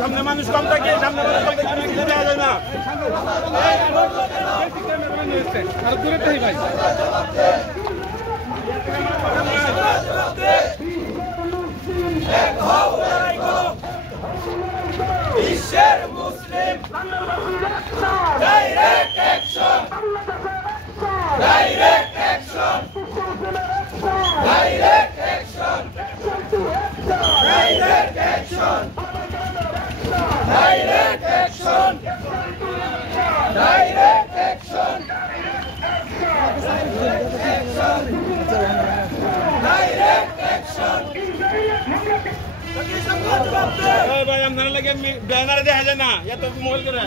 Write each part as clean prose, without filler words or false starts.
সামনে মানুষ কম থাকে, সামনে মানুষ কম থাকে, দেওয়া যায় না। আর দূরে তাই ভাই বিশ্বের মুসলিম direct action, direct action, direct action, direct action, direct action, direct action, direct action. ভাই আপনারা লাগে ব্যানারে দেখা যায় না, এত মোবাইল করে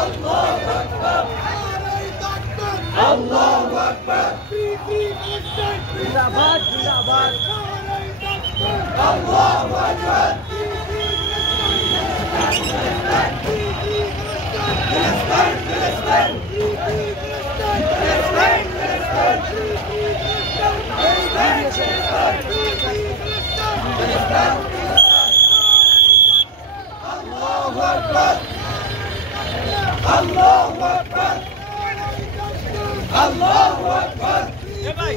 আল্লাহু আকবার, আল্লাহু আকবার, জিন্দাবাদ জিন্দাবাদ, আল্লাহু আকবার, ফিলিস্তিন ফিলিস্তিন আল্লাহু আকবার, আল্লাহু আকবার, আল্লাহু আকবার। ভাই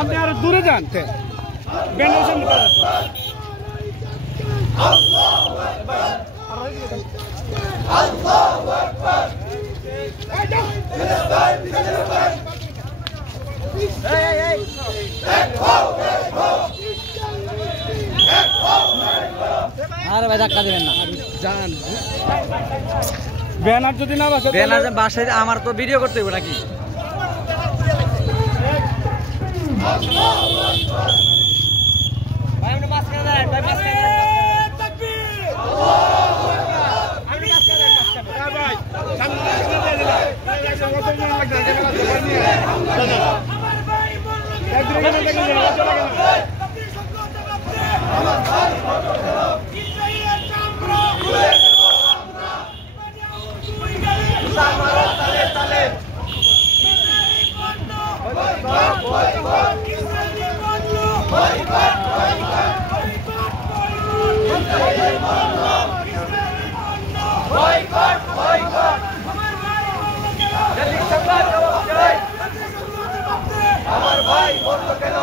আপনি আরো দূরে যান, ব্যানার সামনে আল্লাহু আকবার, আল্লাহু আকবার, আরে ভাই ধাক্কা দিবেন না, জান ব্যানার যদি না বাসে, ব্যানার বাসায় আমার তো ভিডিও করতে হবে নাকি? ভাই আপনি মাঝখানে দাঁড়ান, ভাই মাঝখানে আমার ভাই বলল কেন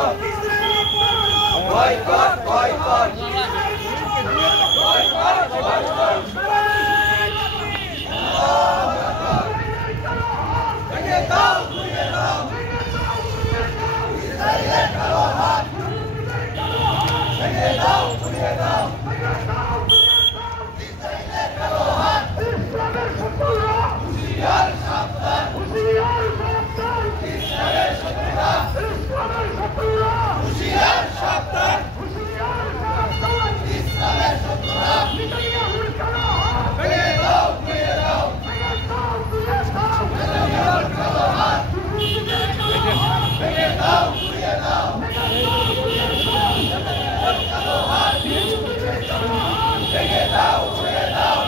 বয়কট বয়কট ভেঙে দাও ঘুরিয়ে দাও ইসরায়েলের কালো হাত, ভেঙে দাও ঘুরিয়ে দাও ইসরায়েলের কালো হাত। হুঁশিয়ার সাবধান, হুঁশিয়ার সাবধান, ইসরায়েলের শত্রুরা, হুঁশিয়ার সাবধান, ইসলামের শত্রুরা, ভেঙে দাও ঘুরিয়ে দাও ইসরায়েলের কালো হাত, ভেঙে দাও ঘুরিয়ে দাও ইসরায়েলের কালো হাত, ভেঙে দাও ঘুরিয়ে দাও,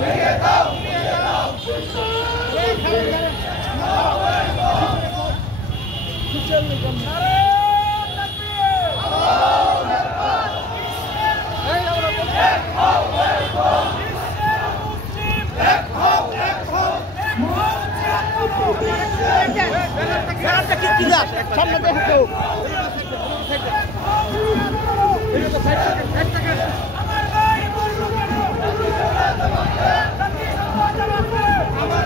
ভেঙে দাও ঘুরিয়ে দাও। সামনে দেখো আমার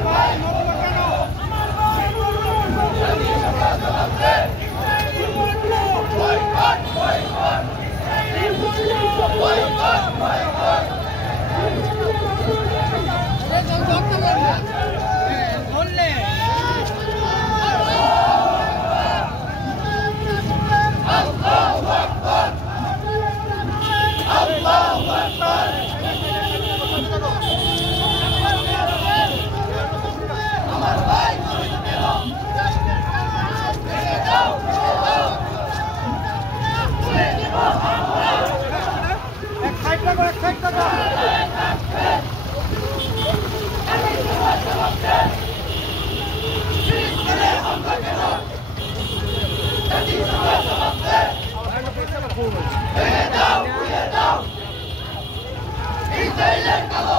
ভাই মরল কেন, আমার ভাই মরল কেন, বয়কট বয়কট বয়কট বয়কট। বললে ভেঙে দাও উড়িয়ে দাও ইসরায়েলের কালো